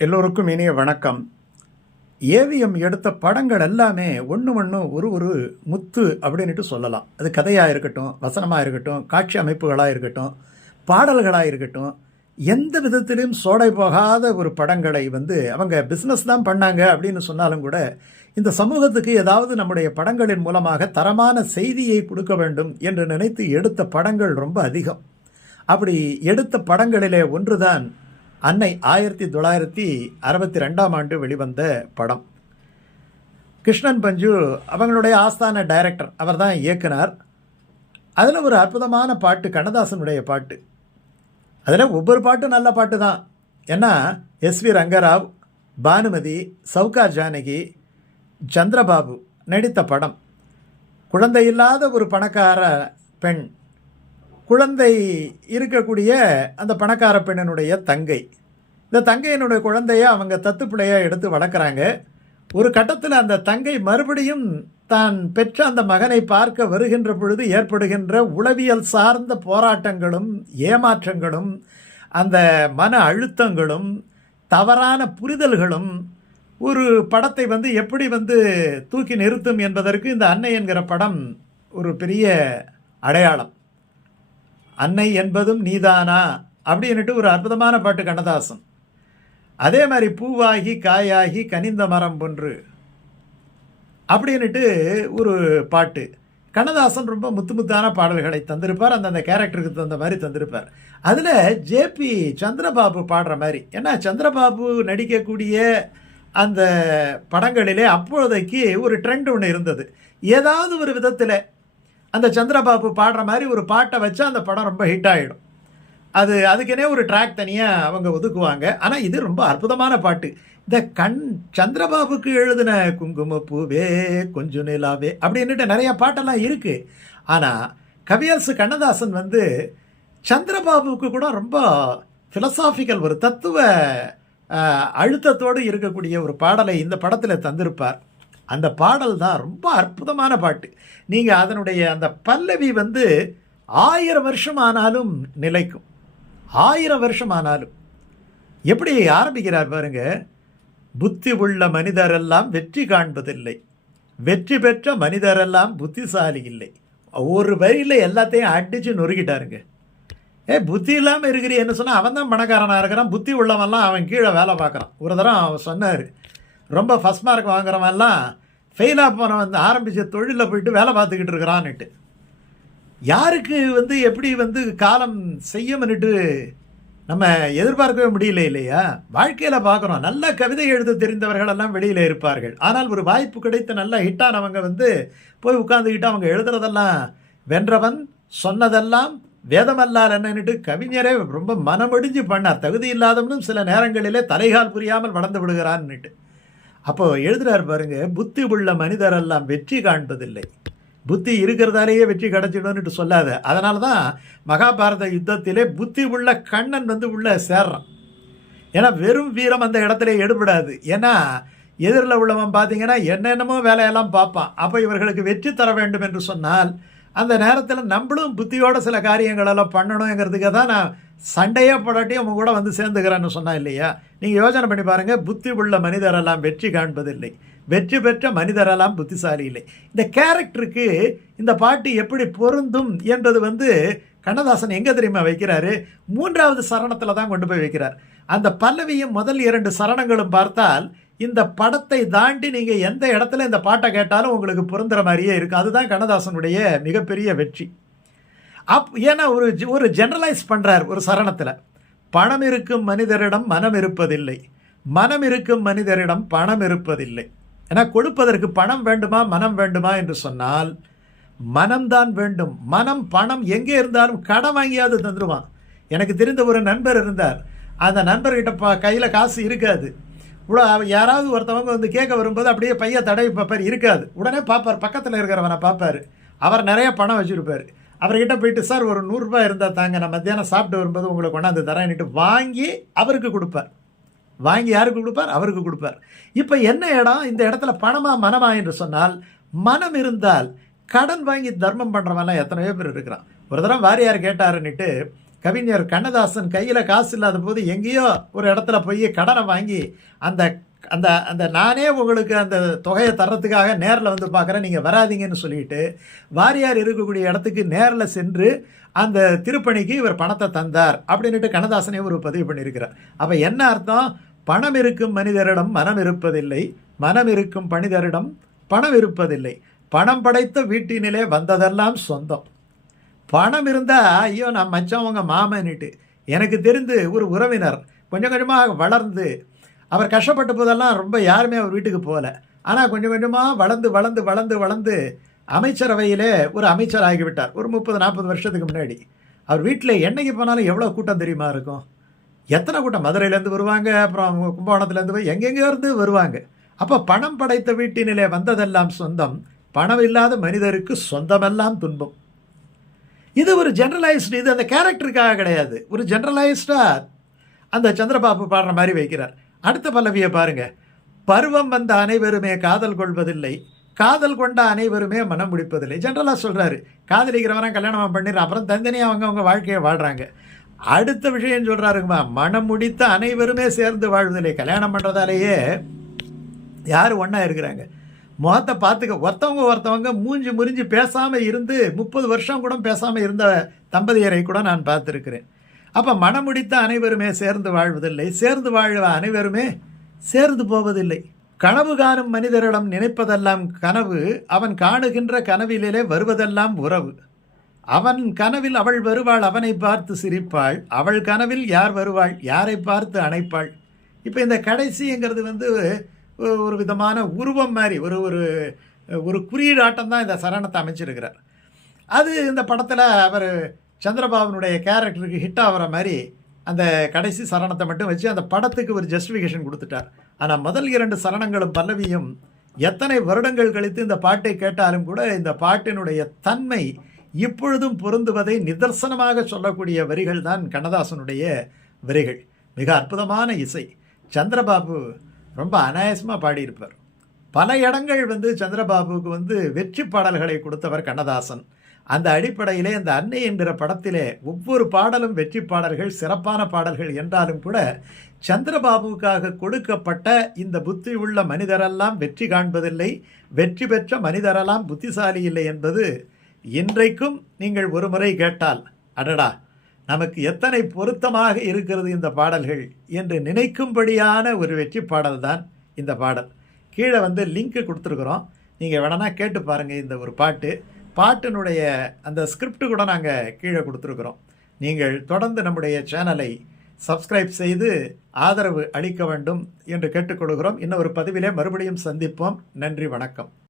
எல்லோருக்கும் இனிய வணக்கம். ஏவிஎம் எடுத்த படங்கள் எல்லாமே ஒன்று ஒன்று ஒரு ஒரு முத்து அப்படின்ட்டு சொல்லலாம். அது கதையாக இருக்கட்டும் வசனமாக இருக்கட்டும் காட்சி அமைப்புகளாக இருக்கட்டும் பாடல்களாக இருக்கட்டும் எந்த விதத்திலும் சோடை போகாத ஒரு படங்களை வந்து அவங்க பிஸ்னஸ் தான் பண்ணாங்க அப்படின்னு சொன்னாலும் கூட இந்த சமூகத்துக்கு ஏதாவது நம்முடைய படங்களின் மூலமாக தரமான செய்தியை கொடுக்க வேண்டும் என்று நினைத்து எடுத்த படங்கள் ரொம்ப அதிகம். அப்படி எடுத்த படங்களிலே ஒன்றுதான் அன்னை ஆயிரத்தி தொள்ளாயிரத்தி அறுபத்தி ரெண்டாம் ஆண்டு வெளிவந்த படம். கிருஷ்ணன் பஞ்சு அவங்களுடைய ஆஸ்தான டைரக்டர். அவர் தான் இயக்குனார். அதில் ஒரு அற்புதமான பாட்டு கண்ணதாசனுடைய பாட்டு. அதில் ஒவ்வொரு பாட்டும் நல்ல பாட்டு தான். ஏன்னா எஸ்வி ரங்கராவ் பானுமதி சவுகா ஜானகி சந்திரபாபு நடித்த படம். குழந்தை இல்லாத ஒரு பணக்கார பெண் குழந்தை இருக்கக்கூடிய அந்த பணக்கார பெண்ணினுடைய தங்கை. இந்த தங்கையினுடைய குழந்தைய அவங்க தத்து பிள்ளையாக எடுத்து வளர்க்குறாங்க. ஒரு கட்டத்தில் அந்த தங்கை மறுபடியும் தான் பெற்ற அந்த மகனை பார்க்க வருகின்ற பொழுது ஏற்படுகின்ற உளவியல் சார்ந்த போராட்டங்களும் ஏமாற்றங்களும் அந்த மன அழுத்தங்களும் தவறான புரிதல்களும் ஒரு படத்தை வந்து எப்படி வந்து தூக்கி நிறுத்தும் என்பதற்கு இந்த அன்னை என்கிற படம் ஒரு பெரிய அடையாளம். அன்னை என்பதும் நீதானா? அப்படின்னுட்டு ஒரு அற்புதமான பாட்டு கண்ணதாசன். அதே மாதிரி பூவாகி காயாகி கனிந்த மரம் பொன்று. அப்படின்னுட்டு ஒரு பாட்டு. கண்ணதாசன் ரொம்ப முத்து முத்தான பாடல்களை தந்திருப்பார். அந்தந்த கேரக்டருக்கு தகுந்த மாதிரி தந்திருப்பார். அதில் ஜேபி சந்திரபாபு பாடுற மாதிரி. ஏன்னா சந்திரபாபு நடிக்கக்கூடிய அந்த படங்களிலே அப்போதைக்கு ஒரு ட்ரெண்ட் ஒன்று இருந்தது. ஏதாவது ஒரு விதத்தில் அந்த சந்திரபாபு பாடுற மாதிரி ஒரு பாட்டை வச்சு அந்த படம் ரொம்ப ஹிட் ஆகிடும் அது அதுக்கெனே ஒரு ட்ராக் தனியாக அவங்க ஒதுக்குவாங்க. ஆனால் இது ரொம்ப அற்புதமான பாட்டு. இந்த கண் சந்திரபாபுக்கு எழுதின குங்குமப்பூவே கொஞ்சம் நிலாவே அப்படின்னுட்டு நிறைய பாட்டெல்லாம் இருக்குது ஆனால் கவியரசு கண்ணதாசன் வந்து சந்திரபாபுக்கு கூட ரொம்ப ஃபிலசாஃபிக்கல் ஒரு தத்துவ அழுத்தத்தோடு இருக்கக்கூடிய ஒரு பாடலை இந்த படத்தில் தந்திருப்பார். அந்த பாடல் தான் ரொம்ப அற்புதமான பாட்டு. நீங்கள் அதனுடைய அந்த பல்லவி வந்து ஆயிரம் வருஷம் ஆனாலும் நிலைக்கும். ஆயிரம் வருஷம் ஆனாலும் எப்படி ஆரம்பிக்கிறார் பாருங்க. புத்தி உள்ள மனிதரெல்லாம் வெற்றி காண்பதில்லை. வெற்றி பெற்ற மனிதரெல்லாம் புத்திசாலி இல்லை. ஒரு வரியில் எல்லாத்தையும் அடித்து நொறுக்கிட்டாருங்க. ஏ புத்தி இல்லாமல் இருக்கிறியன்னு சொன்னால் அவன் தான் பணக்காரனாக இருக்கிறான் புத்தி உள்ளவன்லாம் அவன் கீழே வேலை பார்க்குறான். ஒரு தரம் அவன் சொன்னார் ரொம்ப ஃபஸ்ட் மார்க் வாங்குறவன்லாம் ஃபெயிலாக போனவன் வந்து ஆரம்பித்த தொழிலில் போயிட்டு வேலை பார்த்துக்கிட்டு இருக்கிறான்னுட்டு. யாருக்கு வந்து எப்படி வந்து காலம் செய்யும்னுட்டு நம்ம எதிர்பார்க்கவே முடியல இல்லையா? வாழ்க்கையில் பார்க்குறோம். நல்ல கவிதை எழுத தெரிந்தவர்கள் எல்லாம் வெளியில் இருப்பார்கள். ஆனால் ஒரு வாய்ப்பு கிடைத்த நல்ல ஹிட்டானவங்க வந்து போய் உட்காந்துக்கிட்டு அவங்க எழுதுறதெல்லாம் வென்றவன் சொன்னதெல்லாம் வேதமல்லால் என்னன்னுட்டு கவிஞரே ரொம்ப மனமடிஞ்சு பண்ணார். தகுதி இல்லாதவனும் சில நேரங்களிலே தலைகால் புரியாமல் வளர்ந்து விடுகிறான்னுட்டு. அப்போ எழுதுறார் பாருங்க புத்தி உள்ள மனிதரெல்லாம் வெற்றி காண்பதில்லை. புத்தி இருக்கிறதாலேயே வெற்றி கிடைச்சிடும்னுட்டு சொல்லாத. அதனால தான் மகாபாரத யுத்தத்திலே புத்தி உள்ள கண்ணன் வந்து உள்ளே சேர்றான். ஏன்னா வெறும் வீரம் அந்த இடத்துல எடுபடாது. ஏன்னா எதிரில் உள்ளவன் பார்த்தீங்கன்னா என்னென்னமோ வேலையெல்லாம் பார்ப்பான். அப்போ இவர்களுக்கு வெற்றி தர வேண்டும் என்று சொன்னால் அந்த நேரத்தில் நம்மளும் புத்தியோட சில காரியங்களெல்லாம் பண்ணணுங்கிறதுக்கு தான் நான் சண்டையே போடாட்டி அவங்க கூட வந்து சேர்ந்துக்கிறேன்னு சொன்னா இல்லையா? நீங்கள் யோசனை பண்ணி பாருங்கள் புத்தி உள்ள மனிதரெல்லாம் வெற்றி காண்பதில்லை. வெற்றி பெற்ற மனிதரெல்லாம் புத்திசாலி இல்லை. இந்த கேரக்டருக்கு இந்த பாட்டு எப்படி பொருந்தும் என்பது வந்து கண்ணதாசன் எங்கே தெரியுமா வைக்கிறாரு? மூன்றாவது சரணத்தில் தான் கொண்டு போய் வைக்கிறார். அந்த பல்லவியும் முதல் இரண்டு சரணங்களும் பார்த்தால் இந்த படத்தை தாண்டி நீங்கள் எந்த இடத்துல இந்த பாட்டை கேட்டாலும் உங்களுக்கு பொருந்துற மாதிரியே இருக்கும். அதுதான் கண்ணதாசனுடைய மிகப்பெரிய வெற்றி. அப் ஏன்னா ஒரு ஒரு ஜெனரலைஸ் பண்ணுறார் ஒரு சரணத்தில். பணம் இருக்கும் மனிதரிடம் மனம் இருப்பதில்லை. மனம் இருக்கும் மனிதரிடம் பணம் இருப்பதில்லை. ஏன்னா கொடுப்பதற்கு பணம் வேண்டுமா மனம் வேண்டுமா என்று சொன்னால் மனம்தான் வேண்டும். மனம் பணம் எங்கே இருந்தாலும் கடன் வாங்கியாவது தந்துடுவான் எனக்கு தெரிந்த ஒரு நண்பர் இருந்தார். அந்த நண்பர்கிட்ட ப கையில் காசு இருக்காது. இவ்வளோ யாராவது ஒருத்தவங்க வந்து கேட்க வரும்போது அப்படியே பையன் தடவி பார்ப்பார் இருக்காது. உடனே பார்ப்பார் பக்கத்தில் இருக்கிறவனை பார்ப்பார் அவர் நிறைய பணம் வச்சுருப்பார். அவர்கிட்ட போயிட்டு சார் ஒரு நூறுரூபா இருந்தால் தாங்க நான் மத்தியானம் சாப்பிட்டு வரும்போது உங்களை கொண்டாந்து தரேன்னுட்டு வாங்கி அவருக்கு கொடுப்பார். வாங்கி யாருக்கு கொடுப்பார்? அவருக்கு கொடுப்பார். இப்போ என்ன இடம்? இந்த இடத்துல பணமாக மனமா என்று சொன்னால் மனம் இருந்தால் கடன் வாங்கி தர்மம் பண்ணுறவன்லாம் எத்தனையோ பேர் இருக்கிறான். ஒரு தடவை வாரியார் கேட்டாருன்னுட்டு கவிஞர் கண்ணதாசன் கையில் காசு இல்லாத போது எங்கேயோ ஒரு இடத்துல போய் கடனை வாங்கி அந்த அந்த அந்த நானே உங்களுக்கு அந்த தொகையை தர்றதுக்காக நேரில் வந்து பார்க்குறேன். நீங்கள் வராதீங்கன்னு சொல்லிட்டு வாரியார் இருக்கக்கூடிய இடத்துக்கு நேரில் சென்று அந்த திருப்பணிக்கு இவர் பணத்தை தந்தார் அப்படின்ட்டு கண்ணதாசனே ஒரு பதிவு பண்ணியிருக்கிறார். அப்போ என்ன அர்த்தம்? பணம் இருக்கும் மனிதரிடம் மனம் இருப்பதில்லை. மனம் இருக்கும் பணிதரிடம் பணம் இருப்பதில்லை. பணம் படைத்த வீட்டினிலே வந்ததெல்லாம் சொந்தம். பணம் இருந்தால் ஐயோ நான் மச்சவங்க மாமன்னுட்டு. எனக்கு தெரிந்து ஒரு உறவினர் கொஞ்சம் கொஞ்சமாக வளர்ந்து அவர் கஷ்டப்பட்ட போதெல்லாம் ரொம்ப யாருமே அவர் வீட்டுக்கு போகல. ஆனால் கொஞ்சம் கொஞ்சமாக வளர்ந்து வளர்ந்து வளர்ந்து வளர்ந்து அமைச்சரவையிலே ஒரு அமைச்சர் ஆகிவிட்டார். ஒரு முப்பது நாற்பது வருஷத்துக்கு முன்னாடி. அவர் வீட்டில் என்னைக்கு போனாலும் எவ்வளோ கூட்டம் தெரியுமா இருக்கும்? எத்தனை கூட்டம்? மதுரையிலேருந்து வருவாங்க அப்புறம் கும்பகோணத்துலேருந்து போய் எங்கெங்கேயோ இருந்து வருவாங்க. அப்போ பணம் படைத்த வீட்டினிலே வந்ததெல்லாம் சொந்தம் பணம் இல்லாத மனிதருக்கு சொந்தமெல்லாம் துன்பம். இது ஒரு ஜென்ரலைஸ்டு இது அந்த கேரக்டருக்காக கிடையாது. ஒரு ஜென்ரலைஸ்டாக அந்த சந்திரபாபு பாடுற மாதிரி வைக்கிறார். அடுத்த பல்லவியை பாருங்க. பருவம் வந்த அனைவருமே காதல் கொள்வதில்லை. காதல் கொண்ட அனைவருமே மனம் முடிப்பதில்லை. ஜென்ரலாக சொல்கிறாரு காதலிக்கிறவன் கல்யாணம் பண்ணிடுற அப்புறம் தனித்தனியாக அவங்க அவங்க வாழ்க்கையை வாழ்கிறாங்க அடுத்த விஷயம் சொல்கிறாருங்கம்மா மனம் முடித்த அனைவருமே சேர்ந்து வாழ்வதில்லை. கல்யாணம் பண்ணுறதாலேயே யார் ஒன்றா இருக்கிறாங்க? முகத்தை பார்த்துக்க ஒருத்தவங்க ஒருத்தவங்க மூஞ்சி முறிஞ்சு பேசாமல் இருந்து முப்பது வருஷம் கூட பேசாமல் இருந்த தம்பதியரை கூட நான் பார்த்துருக்குறேன். அப்போ மனமுடித்த அனைவருமே சேர்ந்து வாழ்வதில்லை. சேர்ந்து வாழ்வ அனைவருமே சேர்ந்து போவதில்லை. கனவு காணும் மனிதரிடம் நினைப்பதெல்லாம் கனவு அவன் காணுகின்ற கனவிலே வருவதெல்லாம் உறவு. அவன் கனவில் அவள் வருவாள் அவனை பார்த்து சிரிப்பாள். அவள் கனவில் யார் வருவாள் யாரை பார்த்து அணைப்பாள்? இப்போ இந்த கடைசிங்கிறது வந்து ஒரு விதமான உருவம் மாதிரி ஒரு ஒரு ஒரு குறியீடாட்டம் தான் இந்த சரணத்தை அமைச்சிருக்கிறார். அது இந்த படத்தில் அவர் சந்திரபாபுனுடைய கேரக்டருக்கு ஹிட் ஆகிற மாதிரி அந்த கடைசி சரணத்தை மட்டும் வச்சு அந்த படத்துக்கு ஒரு ஜஸ்டிஃபிகேஷன் கொடுத்துட்டார். ஆனால் முதல் இரண்டு சரணங்களும் பல்லவியும் எத்தனை வருடங்கள் கழித்து இந்த பாட்டை கேட்டாலும் கூட இந்த பாட்டினுடைய தன்மை இப்பொழுதும் பொருந்துவதை நிதர்சனமாக சொல்லக்கூடிய வரிகள் தான் கண்ணதாசனுடைய வரிகள். மிக அற்புதமான இசை. சந்திரபாபு ரொம்ப அனாயசமாக பாடியிருப்பார். பல இடங்கள் வந்து சந்திரபாபுவுக்கு வந்து வெற்றி பாடல்களை கொடுத்தவர் கண்ணதாசன். அந்த அடிப்படையிலே அந்த அன்னை என்கிற படத்திலே ஒவ்வொரு பாடலும் வெற்றி பாடல்கள் சிறப்பான பாடல்கள் என்றாலும் கூட சந்திரபாபுவுக்காக கொடுக்கப்பட்ட இந்த புத்தி உள்ள மனிதரெல்லாம் வெற்றி காண்பதில்லை. வெற்றி பெற்ற மனிதரெல்லாம் புத்திசாலி இல்லை என்பது இன்றைக்கும் நீங்கள் ஒரு முறை கேட்டால் அடடா நமக்கு எத்தனை பொருத்தமாக இருக்கிறது இந்த பாடல்கள் என்று நினைக்கும்படியான ஒரு வெற்றி பாடல் தான் இந்த பாடல். கீழே வந்து லிங்க்கு கொடுத்துருக்குறோம். நீங்கள் வேணா கேட்டு பாருங்கள் இந்த ஒரு பாட்டு. பாட்டினுடைய அந்த ஸ்கிரிப்ட் கூட நாங்கள் கீழே கொடுத்துருக்குறோம். நீங்கள் தொடர்ந்து நம்முடைய சேனலை சப்ஸ்கிரைப் செய்து ஆதரவு அளிக்க வேண்டும் என்று கேட்டுக்கொள்கிறோம். இன்னொரு பதிவிலே மறுபடியும் சந்திப்போம். நன்றி வணக்கம்.